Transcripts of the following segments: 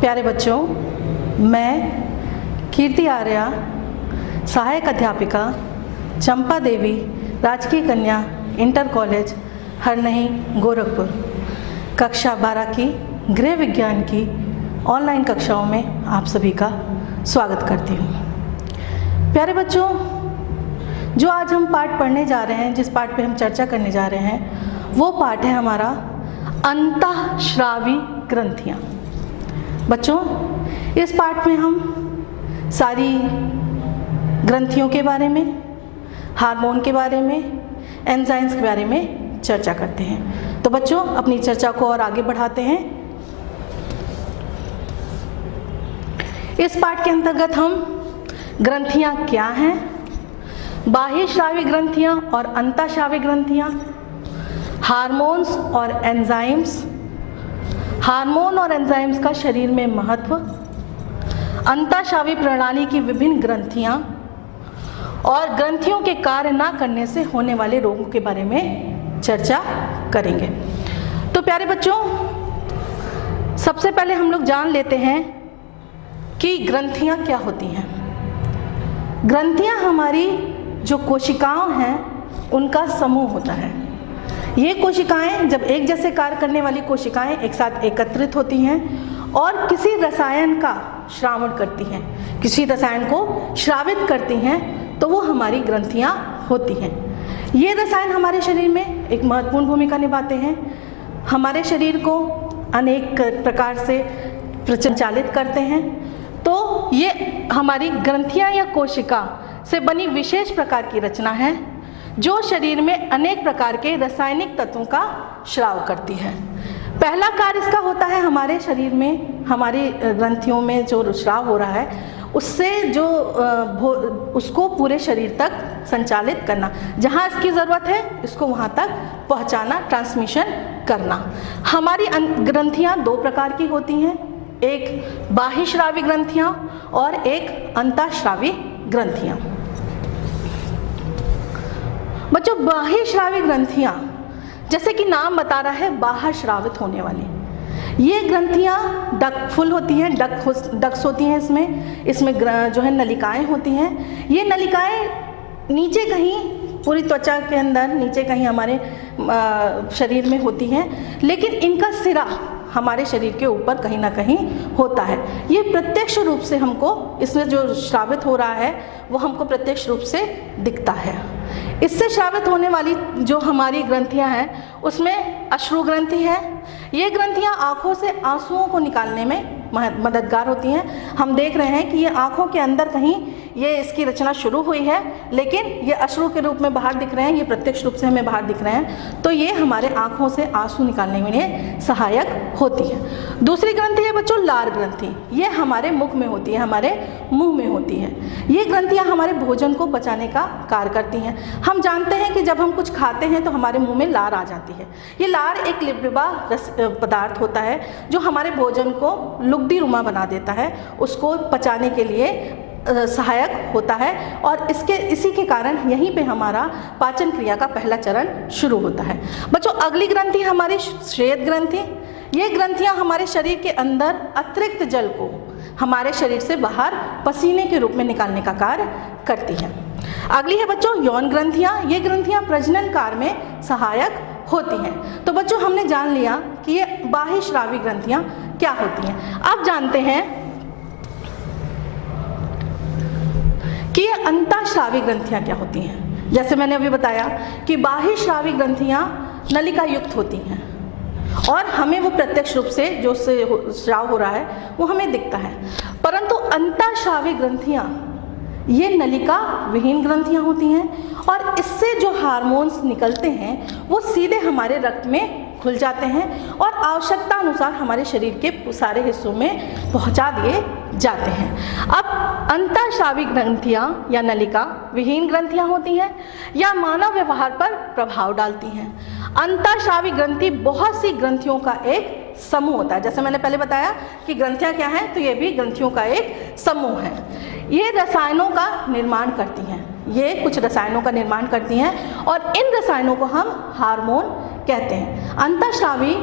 प्यारे बच्चों, मैं कीर्ति आर्या, सहायक अध्यापिका, चंपा देवी राजकीय कन्या इंटर कॉलेज हरनही गोरखपुर, कक्षा 12 की गृह विज्ञान की ऑनलाइन कक्षाओं में आप सभी का स्वागत करती हूँ। प्यारे बच्चों, जो आज हम पाठ पढ़ने जा रहे हैं, जिस पाठ पे हम चर्चा करने जा रहे हैं, वो पाठ है हमारा अंतःस्रावी ग्रंथियाँ। बच्चों, इस पाठ में हम सारी ग्रंथियों के बारे में, हार्मोन के बारे में, एंजाइम्स के बारे में चर्चा करते हैं। तो बच्चों, अपनी चर्चा को और आगे बढ़ाते हैं। इस पाठ के अंतर्गत हम ग्रंथियाँ क्या हैं, बाह्य श्रावी ग्रंथियाँ और अंतःस्रावी ग्रंथियाँ, हार्मोन्स और एंजाइम्स, हार्मोन और एंजाइम्स का शरीर में महत्व, अंतःस्रावी प्रणाली की विभिन्न ग्रंथियाँ और ग्रंथियों के कार्य न करने से होने वाले रोगों के बारे में चर्चा करेंगे। तो प्यारे बच्चों, सबसे पहले हम लोग जान लेते हैं कि ग्रंथियाँ क्या होती हैं। ग्रंथियाँ हमारी जो कोशिकाओं हैं उनका समूह होता है। ये कोशिकाएं जब एक जैसे कार्य करने वाली कोशिकाएं एक साथ एकत्रित होती हैं और किसी रसायन का श्रावण करती हैं, किसी रसायन को श्रावित करती हैं, तो वो हमारी ग्रंथियां होती हैं। ये रसायन हमारे शरीर में एक महत्वपूर्ण भूमिका निभाते हैं, हमारे शरीर को अनेक प्रकार से संचालित करते हैं। तो ये हमारी ग्रंथियां या कोशिका से बनी विशेष प्रकार की रचना है जो शरीर में अनेक प्रकार के रासायनिक तत्वों का स्राव करती है। पहला कार्य इसका होता है हमारे शरीर में, हमारी ग्रंथियों में जो स्राव हो रहा है उससे जो उसको पूरे शरीर तक संचालित करना, जहाँ इसकी ज़रूरत है इसको वहाँ तक पहुँचाना, ट्रांसमिशन करना। हमारी ग्रंथियाँ दो प्रकार की होती हैं, एक बाह्य श्रावी ग्रंथियाँ और एक अंतःस्रावी ग्रंथियाँ। बच्चों, बाह्य श्रावी ग्रंथियाँ जैसे कि नाम बता रहा है, बाहर श्रावित होने वाली ये ग्रंथियाँ डक्टफुल होती हैं, डक्स होती हैं। इसमें जो है नलिकाएं होती हैं। ये नलिकाएं नीचे कहीं पूरी त्वचा के अंदर नीचे कहीं हमारे शरीर में होती हैं, लेकिन इनका सिरा हमारे शरीर के ऊपर कहीं ना कहीं होता है। ये प्रत्यक्ष रूप से हमको, इसमें जो श्रावित हो रहा है वो हमको प्रत्यक्ष रूप से दिखता है। इससे श्रावित होने वाली जो हमारी ग्रंथियां हैं उसमें अश्रु ग्रंथि है। ये ग्रंथियां आँखों से आंसुओं को निकालने में मददगार होती हैं। हम देख रहे हैं कि ये आँखों के अंदर कहीं ये इसकी रचना शुरू हुई है, लेकिन ये अश्रु के रूप में बाहर दिख रहे हैं, ये प्रत्यक्ष रूप से हमें बाहर दिख रहे हैं। तो ये हमारे आँखों से आंसू निकालने में सहायक होती है। दूसरी ग्रंथि है बच्चों लार ग्रंथि। ये हमारे मुख में होती है, हमारे मुंह में होती है। ये ग्रंथियाँ हमारे भोजन को पचाने का कार्य करती हैं। हम जानते हैं कि जब हम कुछ खाते हैं तो हमारे मुंह में लार आ जाती है। ये लार एक लिबलिबा पदार्थ होता है जो हमारे भोजन को लुगदी रुमा बना देता है, उसको पचाने के लिए सहायक होता है और इसी के कारण यहीं पे हमारा पाचन क्रिया का पहला चरण शुरू होता है। बच्चों, अगली ग्रंथि हमारी श्वेत ग्रंथि। ये ग्रंथियां हमारे शरीर के अंदर अतिरिक्त जल को हमारे शरीर से बाहर पसीने के रूप में निकालने का कार्य करती हैं। अगली है बच्चों यौन ग्रंथियां। ये ग्रंथियां प्रजनन कार्य में सहायक होती हैं। तो बच्चों, हमने जान लिया कि ये बाह्य श्रावी ग्रंथियां क्या होती हैं। अब जानते हैं कि ये अंतःस्रावी ग्रंथियां क्या होती हैं। जैसे मैंने अभी बताया कि बाह्य श्रावी ग्रंथियां नलिका युक्त होती हैं और हमें वो प्रत्यक्ष रूप से जो स्राव हो रहा है वो हमें दिखता है, परंतु अंतःस्रावी ग्रंथियां ये नलिका विहीन ग्रंथियां होती हैं और इससे जो हार्मोन्स निकलते हैं वो सीधे हमारे रक्त में खुल जाते हैं और आवश्यकता अनुसार हमारे शरीर के सारे हिस्सों में पहुंचा दिए जाते हैं। अब अंतःस्रावी ग्रंथियां या नलिका विहीन ग्रंथियां होती हैं या मानव व्यवहार पर प्रभाव डालती हैं। अंतःस्रावी ग्रंथि बहुत सी ग्रंथियों का एक समूह होता है। जैसे मैंने पहले बताया कि ग्रंथियां क्या हैं, तो ये भी ग्रंथियों का एक समूह है। ये रसायनों का निर्माण करती हैं, ये कुछ रसायनों का निर्माण करती हैं और इन रसायनों को हम हार्मोन कहते हैं। अंतःस्रावी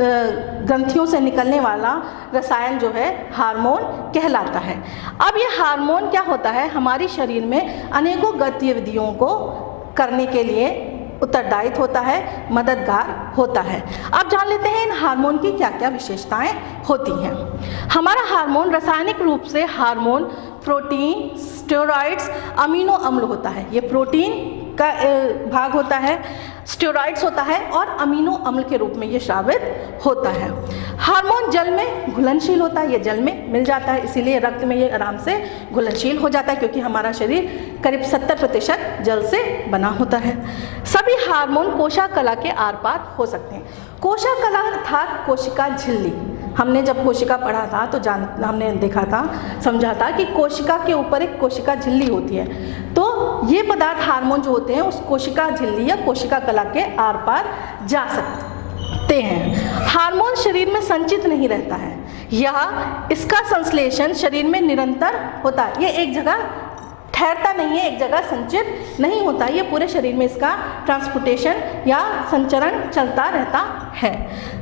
ग्रंथियों से निकलने वाला रसायन जो है हार्मोन कहलाता है। अब ये हार्मोन क्या होता है, हमारी शरीर में अनेकों गतिविधियों को करने के लिए उत्तरदायित्व होता है, मददगार होता है। अब जान लेते हैं इन हार्मोन की क्या क्या विशेषताएं होती हैं। हमारा हार्मोन रासायनिक रूप से हार्मोन प्रोटीन, स्टेरॉइड्स, अमीनो अम्ल होता है। ये प्रोटीन का भाग होता है, स्टेरॉइड्स होता है और अमीनो अम्ल के रूप में ये स्रावित होता है। हार्मोन जल में घुलनशील होता है, ये जल में मिल जाता है, इसीलिए रक्त में ये आराम से घुलनशील हो जाता है, क्योंकि हमारा शरीर करीब 70% जल से बना होता है। सभी हार्मोन कोशिका के आर पार हो सकते हैं। कोशिका अर्थात कोशिका झिल्ली। हमने जब कोशिका पढ़ा था तो हमने देखा था, समझा था कि कोशिका के ऊपर एक कोशिका झिल्ली होती है। तो ये पदार्थ हार्मोन जो होते हैं उस कोशिका झिल्ली या कोशिका कला के आर पार जा सकते हैं। हार्मोन शरीर में संचित नहीं रहता है, यह इसका संश्लेषण शरीर में निरंतर होता है। ये एक जगह ठहरता नहीं है, एक जगह संचित नहीं होता, ये पूरे शरीर में इसका ट्रांसपोर्टेशन या संचरण चलता रहता है।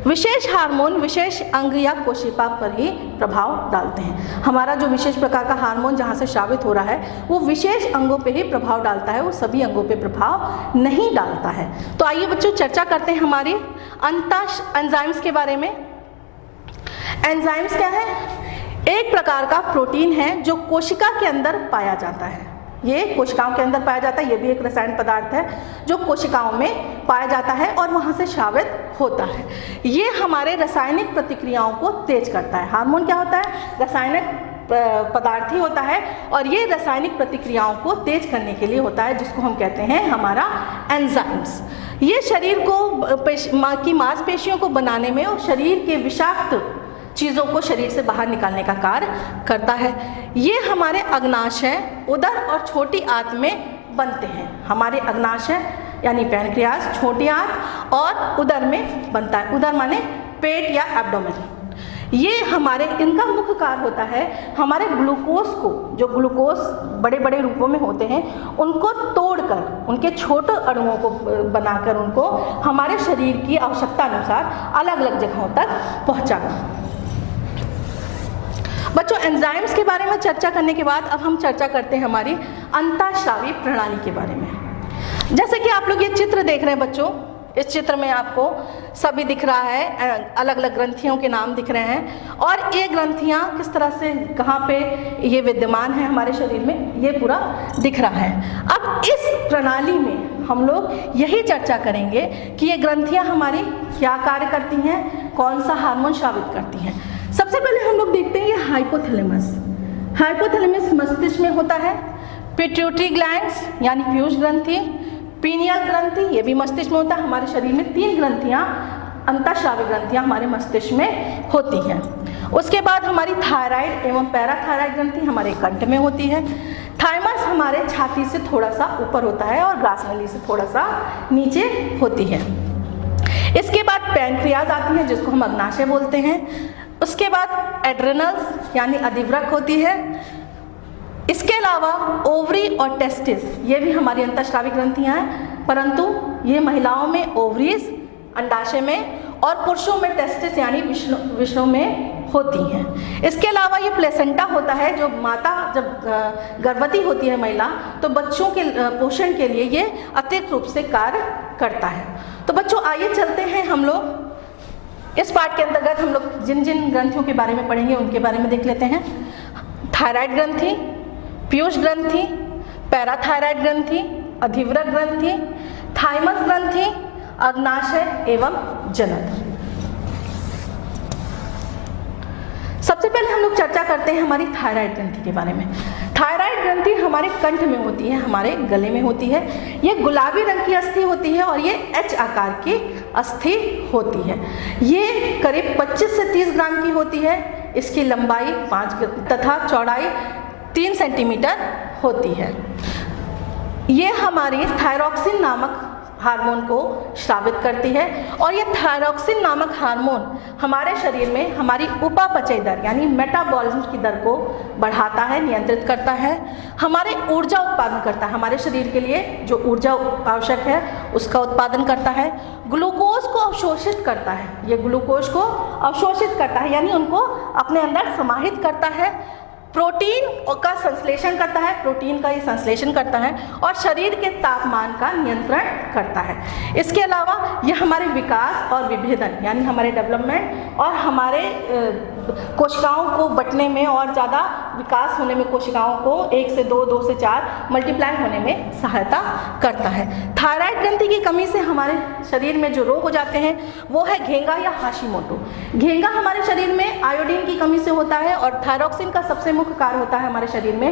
विशेष हार्मोन विशेष अंग या कोशिका पर ही प्रभाव डालते हैं। हमारा जो विशेष प्रकार का हार्मोन जहाँ से स्रावित हो रहा है वो विशेष अंगों पे ही प्रभाव डालता है, वो सभी अंगों पे प्रभाव नहीं डालता है। तो आइए बच्चों चर्चा करते हैं हमारी एंजाइम्स के बारे में। एंजाइम्स क्या है? एक प्रकार का प्रोटीन है जो कोशिका के अंदर पाया जाता है। ये कोशिकाओं के अंदर पाया जाता है, ये भी एक रसायन पदार्थ है जो कोशिकाओं में पाया जाता है और वहाँ से स्रावित होता है। ये हमारे रासायनिक प्रतिक्रियाओं को तेज करता है। हार्मोन क्या होता है? रासायनिक पदार्थ ही होता है और ये रासायनिक प्रतिक्रियाओं को तेज करने के लिए होता है, जिसको हम कहते हैं हमारा एंजाइम्स। ये शरीर को की मांसपेशियों को बनाने में और शरीर के विषाक्त चीज़ों को शरीर से बाहर निकालने का कार्य करता है। ये हमारे अग्नाशय, उदर और छोटी आंत में बनते हैं। हमारे अग्नाशय यानी पैनक्रियाज, छोटी आंत और उदर में बनता है। उदर माने पेट या एब्डोमेन। ये हमारे इनका मुख्य कार्य होता है हमारे ग्लूकोज को, जो ग्लूकोज बड़े बड़े रूपों में होते हैं, उनको तोड़कर, उनके छोटे अणुओं को बनाकर उनको हमारे शरीर की आवश्यकता अनुसार अलग अलग जगहों तक पहुँचाना। बच्चों एंजाइम्स के बारे में चर्चा करने के बाद अब हम चर्चा करते हैं हमारी अंतःस्रावी प्रणाली के बारे में। जैसे कि आप लोग ये चित्र देख रहे हैं बच्चों, इस चित्र में आपको सभी दिख रहा है, अलग अलग ग्रंथियों के नाम दिख रहे हैं और ये ग्रंथियाँ किस तरह से कहाँ पे ये विद्यमान है हमारे शरीर में, ये पूरा दिख रहा है। अब इस प्रणाली में हम लोग यही चर्चा करेंगे कि ये ग्रंथियाँ हमारी क्या कार्य करती हैं, कौन सा हार्मोन स्रावित करती हैं। सबसे पहले हम लोग देखते हैं ये हाइपोथैलेमस। हाइपोथैलेमस मस्तिष्क में होता है। पिट्यूटरी ग्लैंड्स यानी पीयूष ग्रंथि, पीनियल ग्रंथि, ये भी मस्तिष्क में होता है। हमारे शरीर में 3 ग्रंथियाँ, अंतःस्रावी ग्रंथियाँ हमारे मस्तिष्क में होती हैं। उसके बाद हमारी थायराइड एवं पैराथायराइड ग्रंथि हमारे कंठ में होती है। थाइमस हमारे छाती से थोड़ा सा ऊपर होता है और ग्रासनली से थोड़ा सा नीचे होती है। इसके बाद पैनक्रियाज आती है जिसको हम अग्नाशय बोलते हैं। उसके बाद एड्रेनल्स यानी अधिवृक्क होती है। इसके अलावा ओवरी और टेस्टिस, ये भी हमारी अंतःस्रावी ग्रंथियाँ हैं, परंतु ये महिलाओं में ओवरीज अंडाशय में और पुरुषों में टेस्टिस यानी विष्णु में होती हैं। इसके अलावा ये प्लेसेंटा होता है, जो माता जब गर्भवती होती है महिला तो बच्चों के पोषण के लिए ये अतिरिक्त रूप से कार्य करता है। तो बच्चों आइए चलते हैं हम लोग इस पाठ के अंतर्गत हम लोग जिन जिन ग्रंथियों के बारे में पढ़ेंगे उनके बारे में देख लेते हैं। थायराइड ग्रंथि, पीयूष ग्रंथि, पैराथायराइड ग्रंथि, अधिवृक्क ग्रंथि, थाइमस ग्रंथि, अग्नाशय एवं जनन। सबसे पहले हम लोग चर्चा करते हैं हमारी थायराइड ग्रंथि के बारे में। थायराइड ग्रंथि हमारे कंठ में होती है, हमारे गले में होती है। ये गुलाबी रंग की अस्थि होती है और ये एच आकार की अस्थि होती है। ये करीब 25 से 30 ग्राम की होती है। इसकी लंबाई 5 तथा चौड़ाई 3 सेंटीमीटर होती है। ये हमारी थायरॉक्सिन नामक हार्मोन को स्रावित करती है। और ये थायरॉक्सिन नामक हार्मोन हमारे शरीर में हमारी उपापचय दर यानी मेटाबॉलिज्म की दर को बढ़ाता है, नियंत्रित करता है, हमारे ऊर्जा उत्पादन करता है, हमारे शरीर के लिए जो ऊर्जा आवश्यक है उसका उत्पादन करता है, ग्लूकोज को अवशोषित करता है, ये ग्लूकोज को अवशोषित करता है यानी उनको अपने अंदर समाहित करता है, प्रोटीन का संश्लेषण करता है, प्रोटीन का ये संश्लेषण करता है और शरीर के तापमान का नियंत्रण करता है। इसके अलावा यह हमारे विकास और विभेदन यानी हमारे डेवलपमेंट और हमारे कोशिकाओं को बंटने में और ज़्यादा विकास होने में, कोशिकाओं को 1 से 2, 2 से 4 मल्टीप्लाई होने में सहायता करता है। थायराइड ग्रंथि की कमी से हमारे शरीर में जो रोग हो जाते हैं वो है घेंगा या हाशिमोटो। घेंगा हमारे शरीर में आयोडीन की कमी से होता है और थायरॉक्सिन का सबसे मुख्य कार्य होता है हमारे शरीर में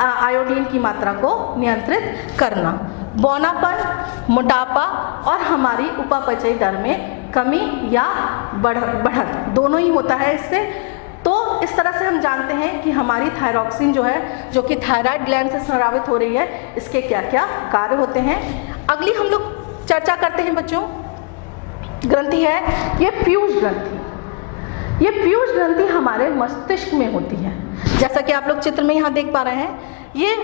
आयोडीन की मात्रा को नियंत्रित करना। बौनापन, मोटापा और हमारी उपापचय दर में कमी या बढ़त दोनों ही होता है इससे। तो इस तरह से हम जानते हैं कि हमारी थायरॉक्सिन जो है, जो कि थायराइड ग्लैंड से स्रावित हो रही है, इसके क्या क्या कार्य होते हैं। अगली हम लोग चर्चा करते हैं बच्चों, ग्रंथि है ये पीयूष ग्रंथि। ये पीयूष ग्रंथि हमारे मस्तिष्क में होती है, जैसा कि आप लोग चित्र में यहाँ देख पा रहे हैं। ये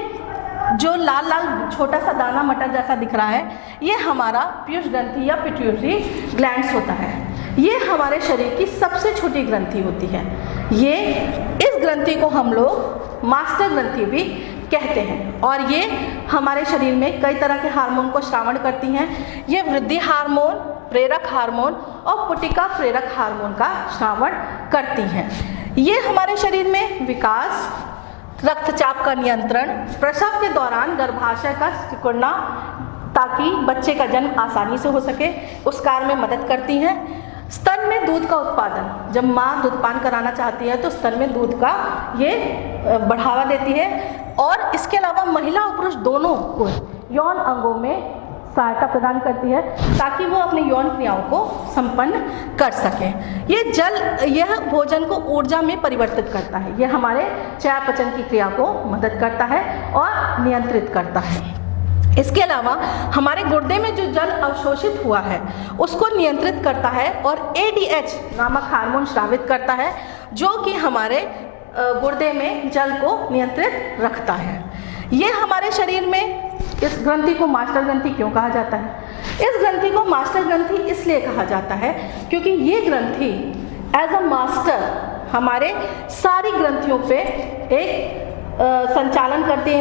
जो लाल लाल छोटा सा दाना मटर जैसा दिख रहा है, ये हमारा पीयूष ग्रंथि या पिट्यूटरी ग्लैंड्स होता है। ये हमारे शरीर की सबसे छोटी ग्रंथि होती है। ये इस ग्रंथि को हम लोग मास्टर ग्रंथि भी कहते हैं और ये हमारे शरीर में कई तरह के हार्मोन को श्रावण करती हैं। ये वृद्धि हार्मोन, प्रेरक हार्मोन और पुटिका प्रेरक हार्मोन का श्रावण करती हैं। ये हमारे शरीर में विकास, रक्तचाप का नियंत्रण, प्रसव के दौरान गर्भाशय का सिकुड़ना ताकि बच्चे का जन्म आसानी से हो सके, उस कार्य में मदद करती हैं। स्तन में दूध का उत्पादन, जब माँ दूधपान कराना चाहती है तो स्तन में दूध का ये बढ़ावा देती है। और इसके अलावा महिला और पुरुष दोनों को यौन अंगों में सहायता प्रदान करती है ताकि वो अपने यौन क्रियाओं को संपन्न कर सकें। यह भोजन को ऊर्जा में परिवर्तित करता है, यह हमारे चयापचय की क्रिया को मदद करता है और नियंत्रित करता है। इसके अलावा हमारे गुर्दे में जो जल अवशोषित हुआ है उसको नियंत्रित करता है और ADH नामक हार्मोन स्रावित करता है जो कि हमारे गुर्दे में जल को नियंत्रित रखता है। ये हमारे शरीर में इस ग्रंथि को मास्टर ग्रंथि क्यों कहा जाता है? इस ग्रंथि को मास्टर ग्रंथि इसलिए कहा जाता है क्योंकि ये ग्रंथि एज अ मास्टर हमारे सारी ग्रंथियों पे एक संचालन करती है,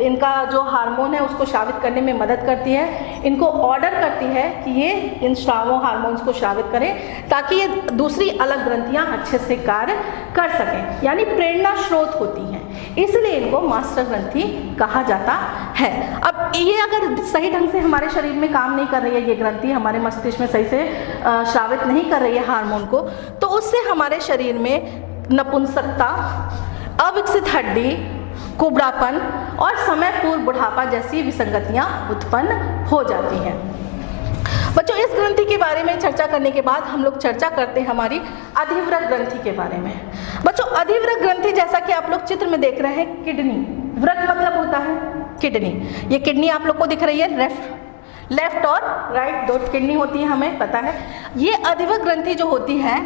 इनका जो हार्मोन है उसको स्रावित करने में मदद करती है, इनको ऑर्डर करती है कि ये इन स्रावों हार्मोन्स को स्रावित करें ताकि ये दूसरी अलग ग्रंथियां अच्छे से कार्य कर सकें, यानी प्रेरणा स्रोत होती हैं, इसलिए इनको मास्टर ग्रंथि कहा जाता है। अब ये अगर सही ढंग से हमारे शरीर में काम नहीं कर रही है, ये ग्रंथि हमारे मस्तिष्क में सही से स्रावित नहीं कर रही है हार्मोन को, तो उससे हमारे शरीर में नपुंसकता, अविकसित हड्डी, कुबड़ापन और समय पूर्व बुढ़ापा जैसी विसंगतियां उत्पन्न हो जाती हैं। बच्चों, इस ग्रंथि के बारे में चर्चा करने के बाद हम लोग चर्चा करते हैं हमारी अधिवृक्क ग्रंथि के बारे में। बच्चों, अधिवृक्क ग्रंथि जैसा कि आप लोग चित्र में देख रहे हैं, किडनी, वृक्क मतलब होता है किडनी, ये किडनी आप लोग को दिख रही है, लेफ्ट और राइट दो किडनी होती है, हमें पता है। ये अधिवृक्क ग्रंथि जो होती है,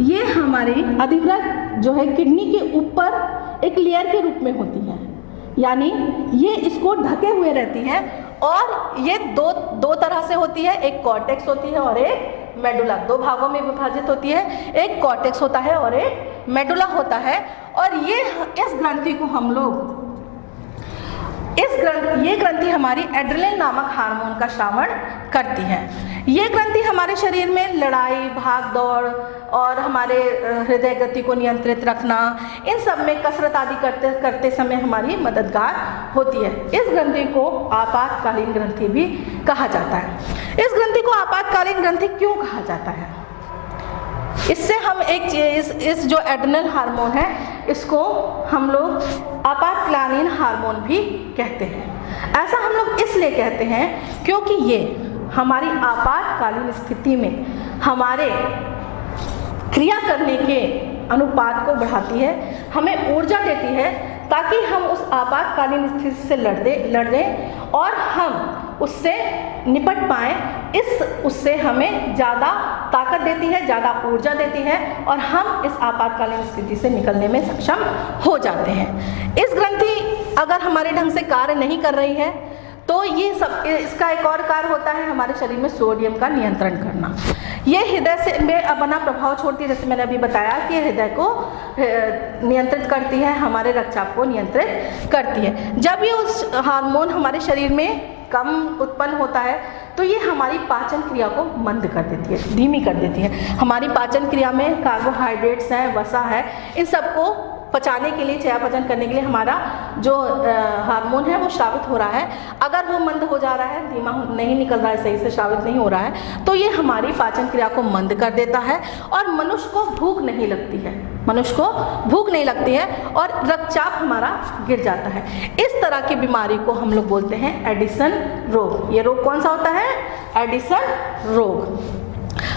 ये हमारी अधिवृक्क जो है किडनी के ऊपर एक लेयर के रूप में होती है, यानी ये इसको ढके हुए रहती है और ये दो तरह से होती है, एक कॉर्टेक्स होती है और एक मेडुला, दो भागों में विभाजित होती है, एक कॉर्टेक्स होता है और एक मेडुला होता है। और ये इस ग्रंथि को हम लोग ये ग्रंथि हमारी एड्रेनलिन नामक हार्मोन का श्रावण करती है। ये ग्रंथि हमारे शरीर में लड़ाई, भाग दौड़ और हमारे हृदय गति को नियंत्रित रखना, इन सब में कसरत आदि करते समय हमारी मददगार होती है। इस ग्रंथि को आपातकालीन ग्रंथि भी कहा जाता है। इस ग्रंथि को आपातकालीन ग्रंथि क्यों कहा जाता है? इससे हम इस जो एड्रेनल हार्मोन है इसको हम लोग आपातकालीन हार्मोन भी कहते हैं। ऐसा हम लोग इसलिए कहते हैं क्योंकि ये हमारी आपातकालीन स्थिति में हमारे क्रिया करने के अनुपात को बढ़ाती है, हमें ऊर्जा देती है ताकि हम उस आपातकालीन स्थिति से लड़ दें और हम उससे निपट पाएँ, उससे हमें ज़्यादा ताकत देती है, ज़्यादा ऊर्जा देती है और हम इस आपातकालीन स्थिति से निकलने में सक्षम हो जाते हैं। इस ग्रंथि अगर हमारे ढंग से कार्य नहीं कर रही है तो ये सब, इसका एक और कार्य होता है हमारे शरीर में सोडियम का नियंत्रण करना। ये हृदय से में अपना प्रभाव छोड़ती है, जैसे मैंने अभी बताया कि हृदय को नियंत्रित करती है, हमारे रक्तचाप को नियंत्रित करती है। जब ये उस हार्मोन हमारे शरीर में कम उत्पन्न होता है तो ये हमारी पाचन क्रिया को मंद कर देती है, धीमी कर देती है। हमारी पाचन क्रिया में कार्बोहाइड्रेट्स है, वसा है, इन सबको पचाने के लिए, चयापचय करने के लिए हमारा जो हार्मोन है वो स्रावित हो रहा है। अगर वो मंद हो जा रहा है, धीमा नहीं निकल रहा है, सही से स्रावित नहीं हो रहा है, तो ये हमारी पाचन क्रिया को मंद कर देता है और मनुष्य को भूख नहीं लगती है, मनुष्य को भूख नहीं लगती है और रक्तचाप हमारा गिर जाता है। इस तरह की बीमारी को हम लोग बोलते हैं एडिसन रोग। ये रोग कौन सा होता है? एडिसन रोग।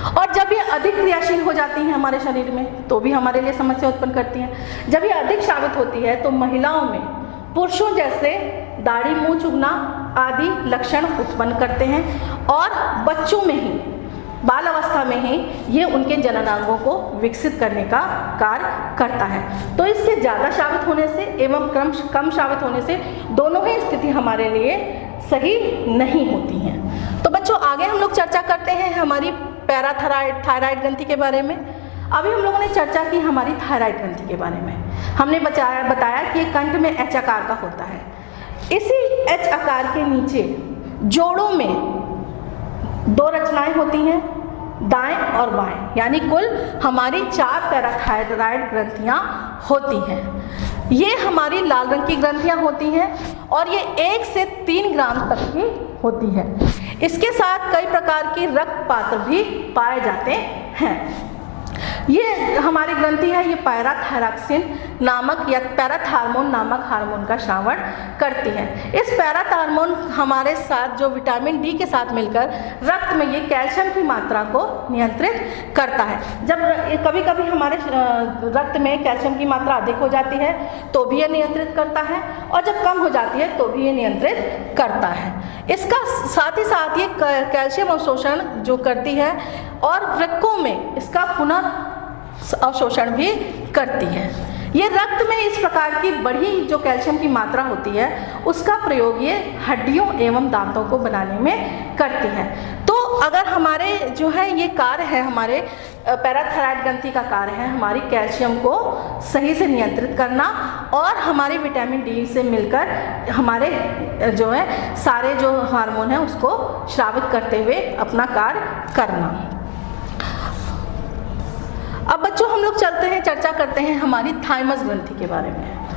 और जब ये अधिक क्रियाशील हो जाती हैं हमारे शरीर में तो भी हमारे लिए समस्या उत्पन्न करती हैं। जब ये अधिक स्रावित होती है तो महिलाओं में पुरुषों जैसे दाढ़ी, मुंह चुभना आदि लक्षण उत्पन्न करते हैं और बच्चों में ही, बाल अवस्था में ही ये उनके जननांगों को विकसित करने का कार्य करता है। तो इसके ज़्यादा स्रावित होने से एवं कम स्रावित होने से दोनों ही स्थिति हमारे लिए सही नहीं होती हैं। तो बच्चों, आगे हम लोग चर्चा करते हैं हमारी थायराइड ग्रंथि के बारे में। अभी हम लोगों ने चर्चा की हमारी थायराइड ग्रंथि के बारे में। हमने बताया कि कंठ में एच आकार का होता है। इसी एच आकार के नीचे जोड़ों में दो रचनाएं होती हैं, दाएं और बाएं, यानी कुल हमारी 4 पैराथायराइड ग्रंथियां होती हैं। ये हमारी लाल रंग की ग्रंथियां होती हैं और ये 1 से 3 ग्राम तक की होती है। इसके साथ कई प्रकार की रक्त पात्र भी पाए जाते हैं। ये हमारी ग्रंथि है, ये पैराथायरॉक्सिन नामक या पैराथार्मोन नामक हार्मोन का स्रावण करती है। इस पैराथार्मोन हमारे साथ जो विटामिन डी के साथ मिलकर रक्त में ये कैल्शियम की मात्रा को नियंत्रित करता है। जब कभी कभी हमारे रक्त में कैल्शियम की मात्रा अधिक हो जाती है तो भी ये नियंत्रित करता है और जब कम हो जाती है तो भी ये नियंत्रित करता है। इसका साथ ही साथ ये कैल्शियम अवशोषण जो करती है और वृक्कों में इसका पुनः अवशोषण भी करती है। ये रक्त में इस प्रकार की बढ़ी जो कैल्शियम की मात्रा होती है उसका प्रयोग ये हड्डियों एवं दांतों को बनाने में करती है। तो अगर हमारे जो है ये कार्य है, हमारे पैराथायराइड ग्रंथि का कार्य है हमारी कैल्शियम को सही से नियंत्रित करना और हमारे विटामिन डी से मिलकर हमारे जो है सारे जो हार्मोन है उसको स्रावित करते हुए अपना कार्य करना। अब बच्चों हम लोग चलते हैं, चर्चा करते हैं हमारी थाइमस ग्रंथि के बारे में।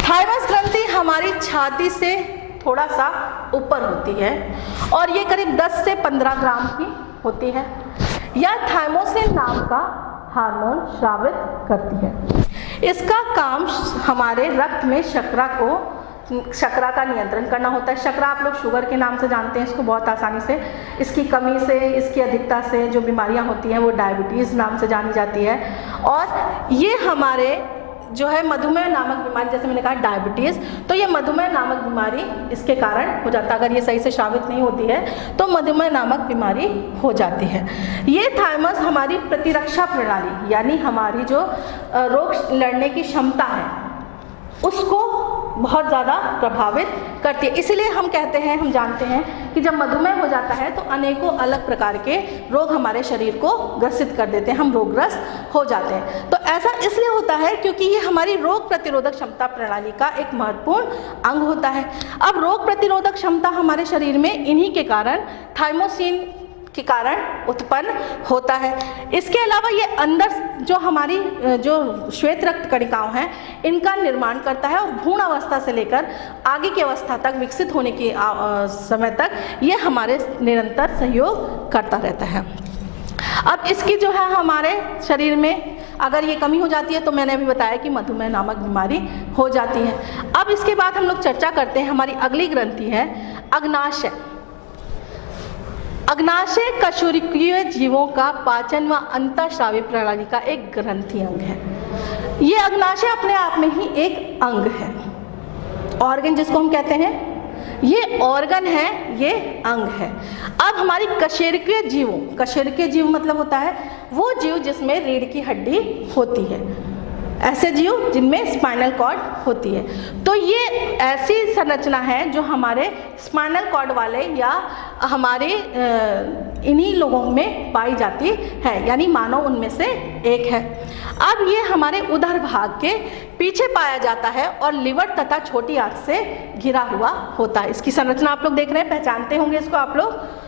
थाइमस ग्रंथि हमारी छाती से थोड़ा सा ऊपर होती है और ये करीब 10 से 15 ग्राम की होती है। यह थाइमोसिन नाम का हार्मोन स्रावित करती है। इसका काम हमारे रक्त में शर्करा का नियंत्रण करना होता है। शर्करा आप लोग शुगर के नाम से जानते हैं इसको बहुत आसानी से। इसकी कमी से, इसकी अधिकता से जो बीमारियां होती हैं वो डायबिटीज़ नाम से जानी जाती है। और ये हमारे जो है मधुमेह नामक बीमारी, जैसे मैंने कहा डायबिटीज़, तो ये मधुमेह नामक बीमारी इसके कारण हो जाता है। अगर ये सही से स्रावित नहीं होती है तो मधुमेह नामक बीमारी हो जाती है। ये थाइमस हमारी प्रतिरक्षा प्रणाली यानी हमारी जो रोग लड़ने की क्षमता है उसको बहुत ज़्यादा प्रभावित करती है। इसलिए हम कहते हैं, हम जानते हैं कि जब मधुमेह हो जाता है तो अनेकों अलग प्रकार के रोग हमारे शरीर को ग्रसित कर देते हैं, हम रोगग्रस्त हो जाते हैं। तो ऐसा इसलिए होता है क्योंकि ये हमारी रोग प्रतिरोधक क्षमता प्रणाली का एक महत्वपूर्ण अंग होता है। अब रोग प्रतिरोधक क्षमता हमारे शरीर में इन्हीं के कारण थाइमोसिन के कारण उत्पन्न होता है। इसके अलावा ये अंदर जो हमारी जो श्वेत रक्त कणिकाओं हैं इनका निर्माण करता है और भ्रूण अवस्था से लेकर आगे की अवस्था तक विकसित होने की समय तक ये हमारे निरंतर सहयोग करता रहता है। अब इसकी जो है हमारे शरीर में अगर ये कमी हो जाती है तो मैंने अभी बताया कि मधुमेह नामक बीमारी हो जाती है। अब इसके बाद हम लोग चर्चा करते हैं हमारी अगली ग्रंथि है अग्नाशय। अग्नाशय कशेरुकीय जीवों का पाचन व अंतःस्रावी प्रणाली का एक ग्रंथि अंग है। ये अग्नाशय अपने आप में ही एक अंग है, ऑर्गन जिसको हम कहते हैं। ये ऑर्गन है, ये अंग है। अब हमारी कशेरुकीय जीवों, कशेरुकीय जीव मतलब होता है वो जीव जिसमें रीढ़ की हड्डी होती है, ऐसे जीव जिनमें स्पाइनल कॉर्ड होती है। तो ये ऐसी संरचना है जो हमारे स्पाइनल कॉर्ड वाले या हमारे इन्हीं लोगों में पाई जाती है, यानी मानव उनमें से एक है। अब ये हमारे उदर भाग के पीछे पाया जाता है और लिवर तथा छोटी आंत से घिरा हुआ होता है। इसकी संरचना आप लोग देख रहे हैं, पहचानते होंगे इसको आप लोग।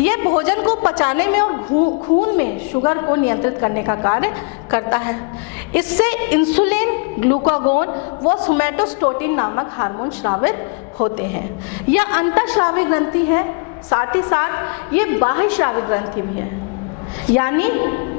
ये भोजन को पचाने में और खून में शुगर को नियंत्रित करने का कार्य करता है। इससे इंसुलिन, ग्लूकागोन व सोमैटोस्टेटिन नामक हार्मोन स्रावित होते हैं। यह अंतःस्रावी ग्रंथि है, साथ ही साथ ये बाह्य स्रावी ग्रंथि भी है। यानी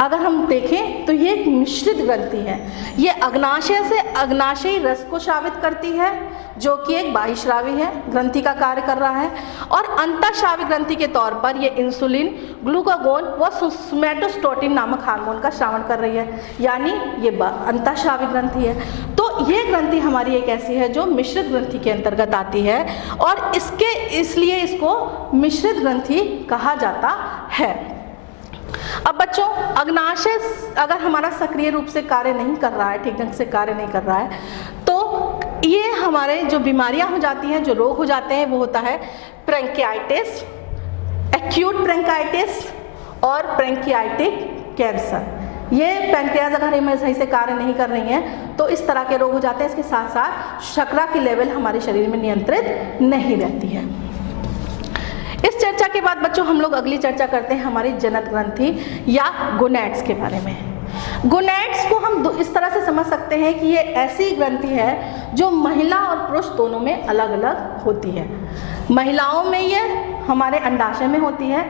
अगर हम देखें तो ये एक मिश्रित ग्रंथि है। ये अग्नाशय से अग्नाशयी रस को स्रावित करती है, जो कि एक बाह्यस्रावी है, ग्रंथि का कार्य कर रहा है। और अंतःस्रावी ग्रंथि के तौर पर ये इंसुलिन, ग्लूकागोन व सोमैटोस्टेटिन नामक हार्मोन का स्रावण कर रही है, यानी ये अंतःस्रावी ग्रंथि है। तो ये ग्रंथि हमारी एक ऐसी है जो मिश्रित ग्रंथि के अंतर्गत आती है और इसलिए इसको मिश्रित ग्रंथि कहा जाता है। अब बच्चों, अग्नाशय अगर हमारा सक्रिय रूप से कार्य नहीं कर रहा है, ठीक ढंग से कार्य नहीं कर रहा है, तो ये हमारे जो बीमारियां हो जाती हैं, जो रोग हो जाते हैं, वो होता है ब्रोंकाइटिस, एक्यूट ब्रोंकाइटिस और ब्रोंकियाटिक कैंसर। ये पैनक्रियाज अगर हमें सही से कार्य नहीं कर रही हैं तो इस तरह के रोग हो जाते हैं। इसके साथ साथ शर्करा की लेवल हमारे शरीर में नियंत्रित नहीं रहती है। इस चर्चा के बाद बच्चों हम लोग अगली चर्चा करते हैं हमारी जनन ग्रंथि या गोनैड्स के बारे में। गोनैड्स को हम इस तरह से समझ सकते हैं कि ये ऐसी ग्रंथि है जो महिला और पुरुष दोनों में अलग अलग होती है। महिलाओं में ये हमारे अंडाशय में होती है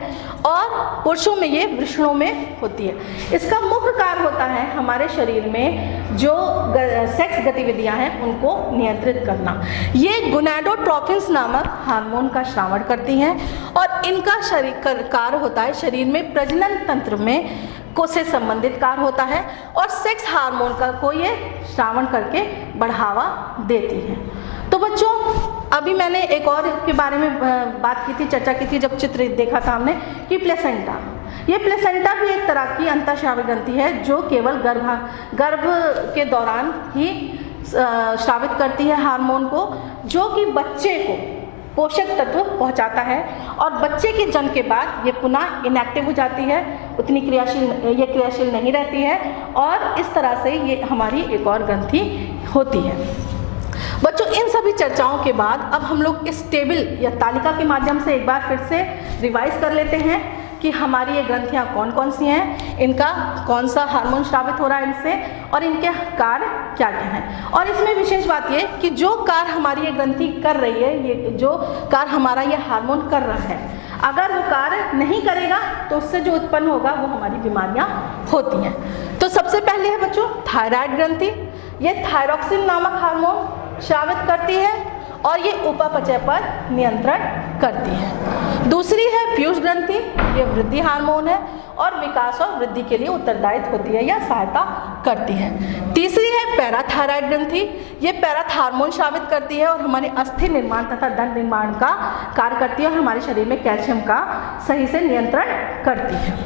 और पुरुषों में ये वृषणों में होती है। इसका मुख्य कार्य होता है हमारे शरीर में जो सेक्स गतिविधियां हैं उनको नियंत्रित करना। ये गोनाडोट्रोपिन्स नामक हार्मोन का स्रावण करती हैं और इनका शरीर कार्य होता है शरीर में प्रजनन तंत्र में को से संबंधित कार्य होता है और सेक्स हार्मोन का को ये स्रावण करके बढ़ावा देती है। तो बच्चों, अभी मैंने एक और के बारे में बात की थी, चर्चा की थी, जब चित्र देखा था हमने कि प्लेसेंटा। ये प्लेसेंटा भी एक तरह की अंतःस्रावी ग्रंथि है जो केवल गर्भ के दौरान ही स्रावित करती है हार्मोन को, जो कि बच्चे को पोषक तत्व पहुंचाता है और बच्चे के जन्म के बाद ये पुनः इनएक्टिव हो जाती है, उतनी क्रियाशील नहीं रहती है और इस तरह से ये हमारी एक और ग्रंथि होती है। बच्चों, इन सभी चर्चाओं के बाद अब हम लोग इस टेबल या तालिका के माध्यम से एक बार फिर से रिवाइज कर लेते हैं कि हमारी ये ग्रंथियाँ कौन कौन सी हैं, इनका कौन सा हार्मोन स्रावित हो रहा है इनसे और इनके कार्य क्या क्या हैं। और इसमें विशेष बात ये कि जो कार्य हमारी ये ग्रंथि कर रही है, ये जो कार्य हमारा ये हार्मोन कर रहा है, अगर वो कार्य नहीं करेगा तो उससे जो उत्पन्न होगा वो हमारी बीमारियाँ होती हैं। तो सबसे पहले है बच्चों थायराइड ग्रंथि। ये थायरोक्सिन नामक हार्मोन स्रावित करती है और ये उपापचय पर नियंत्रण करती है। दूसरी है पीयूष ग्रंथि। ये वृद्धि हार्मोन है और विकास और वृद्धि के लिए उत्तरदायित्व होती है या सहायता करती है। तीसरी है पैराथायराइड ग्रंथि। ये पैराथ हार्मोन स्रावित करती है और हमारे अस्थि निर्माण तथा दंड निर्माण का कार्य करती है और हमारे शरीर में कैल्शियम का सही से नियंत्रण करती है।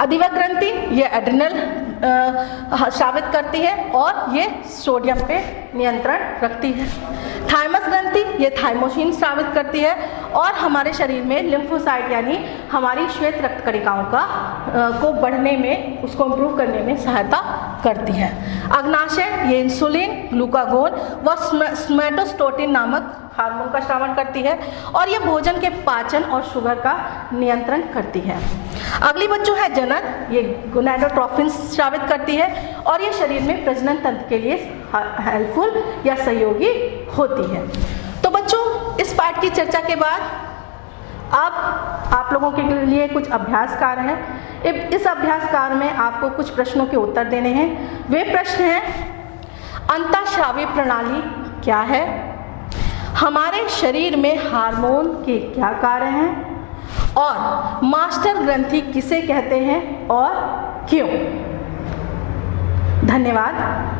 अधिवक्र ग्रंथि ये एड्रिनल स्रावित करती है और ये सोडियम पे नियंत्रण रखती है। थाइमस ग्रंथि ये थाइमोसिन स्रावित करती है और हमारे शरीर में लिम्फोसाइट यानी हमारी श्वेत रक्त कणिकाओं का को बढ़ने में, उसको इम्प्रूव करने में सहायता करती है। अग्नाशय ये इंसुलिन, ग्लूकागोन व सोमैटोस्टेटिन नामक हार्मोन का स्रावण करती है और ये भोजन के पाचन और शुगर का नियंत्रण करती है। अगली बच्चों है जनन। ये गोनाडोट्रोपिन्स स्रावित करती है और ये शरीर में प्रजनन तंत्र के लिए हेल्पफुल या सहयोगी होती है। तो बच्चों, इस पाठ की चर्चा के बाद अब आप लोगों के लिए कुछ अभ्यास कार्य हैं। इस अभ्यास कार्य में आपको कुछ प्रश्नों के उत्तर देने हैं। वे प्रश्न हैं: अंतःस्रावी प्रणाली क्या है? हमारे शरीर में हार्मोन के क्या कार्य हैं? और मास्टर ग्रंथि किसे कहते हैं और क्यों? धन्यवाद।